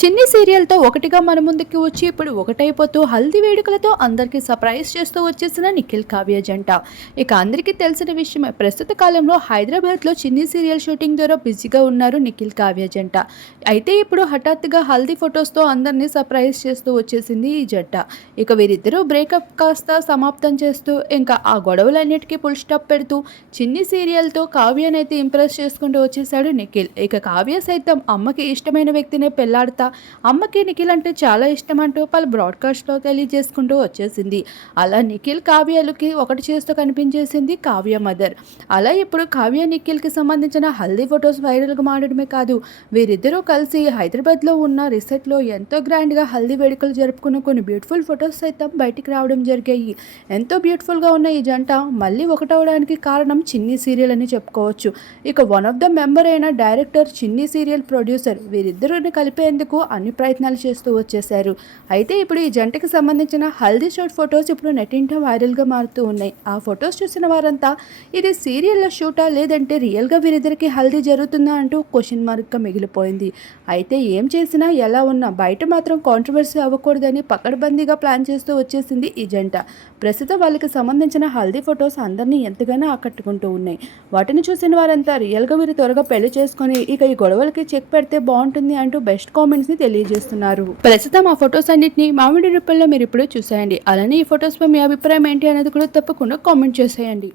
చిన్ని సీరియల్తో ఒకటిగా మన ముందుకి వచ్చి ఇప్పుడు ఒకటైపోతూ హల్దీ వేడుకలతో అందరికీ సర్ప్రైజ్ చేస్తూ వచ్చేసిన నిఖిల్ కావ్య జంట. ఇక అందరికీ తెలిసిన విషయమే ప్రస్తుత కాలంలో హైదరాబాద్లో చిన్ని సీరియల్ షూటింగ్ ద్వారా బిజీగా ఉన్నారు నిఖిల్ కావ్య జంట. అయితే ఇప్పుడు హఠాత్తుగా హల్దీ ఫొటోస్తో అందరినీ సర్ప్రైజ్ చేస్తూ వచ్చేసింది ఈ జంట. ఇక వీరిద్దరూ బ్రేకప్ కాస్త సమాప్తం చేస్తూ ఇంకా ఆ గొడవలన్నిటికీ ఫుల్ స్టాప్ పెడుతూ చిన్ని సీరియల్తో కావ్యనైతే ఇంప్రెస్ చేసుకుంటూ వచ్చేసాడు నిఖిల్. ఇక కావ్య సైతం అమ్మకి ఇష్టమైన వ్యక్తినే పెళ్ళాడుతా అమ్మకి నిఖిల్ అంటే చాలా ఇష్టం అంటూ పలు బ్రాడ్కాస్ట్లో తెలియజేసుకుంటూ వచ్చేసింది. అలా నిఖిల్ కావ్యలకి ఒకటి చేస్తూ కనిపించేసింది కావ్య మదర్. అలా ఇప్పుడు కావ్య నిఖిల్కి సంబంధించిన హల్దీ ఫొటోస్ వైరల్గా మారడమే కాదు వీరిద్దరూ కలిసి హైదరాబాద్లో ఉన్న రిసెట్లో ఎంతో గ్రాండ్గా హల్దీ వేడుకలు జరుపుకున్న కొన్ని బ్యూటిఫుల్ ఫొటోస్ సైతం బయటికి రావడం జరిగాయి. ఎంతో బ్యూటిఫుల్గా ఉన్న ఈ జంట మళ్ళీ ఒకటవడానికి కారణం చిన్ని సీరియల్ అని చెప్పుకోవచ్చు. ఇక వన్ ఆఫ్ ద మెంబర్ అయిన డైరెక్టర్ చిన్ని సీరియల్ ప్రొడ్యూసర్ వీరిద్దరిని కలిపేందుకు అన్ని ప్రయత్నాలు చేస్తూ వచ్చేశారు. అయితే ఇప్పుడు ఈ జంటకి సంబంధించిన హల్దీ షూట్ ఫొటోస్ ఇప్పుడు నెట్టింట వైరల్గా మారుతూ ఉన్నాయి. ఆ ఫొటోస్ చూసిన వారంతా ఇది సీరియల్లో షూటా లేదంటే రియల్గా వీరిద్దరికి హల్దీ జరుగుతుందా అంటూ క్వశ్చన్ మార్క్గా మిగిలిపోయింది. అయితే ఏం చేసినా ఎలా ఉన్నా బయట మాత్రం కాంట్రవర్సీ అవ్వకూడదని పకడ్బందీగా ప్లాన్ చేస్తూ వచ్చేసింది ఈ జంట. ప్రస్తుతం వాళ్ళకి సంబంధించిన హల్దీ ఫొటోస్ అందరినీ ఎంతగానో ఆకట్టుకుంటూ ఉన్నాయి. వాటిని చూసిన వారంతా రియల్గా వీరు త్వరగా పెళ్ళి చేసుకొని ఇక ఈ గొడవలకి చెక్ పెడితే బాగుంటుంది అంటూ బెస్ట్ కామెంట్స్ ని తెలియజేస్తున్నారు. ప్రస్తుతం ఆ ఫొటోస్ అన్నిటిని మామిడి రూపంలో మీరు ఇప్పుడు చూసేయండి. అలానే ఈ ఫొటోస్ పై మీ అభిప్రాయం ఏంటి అనేది కూడా తప్పకుండా కామెంట్ చేసేయండి.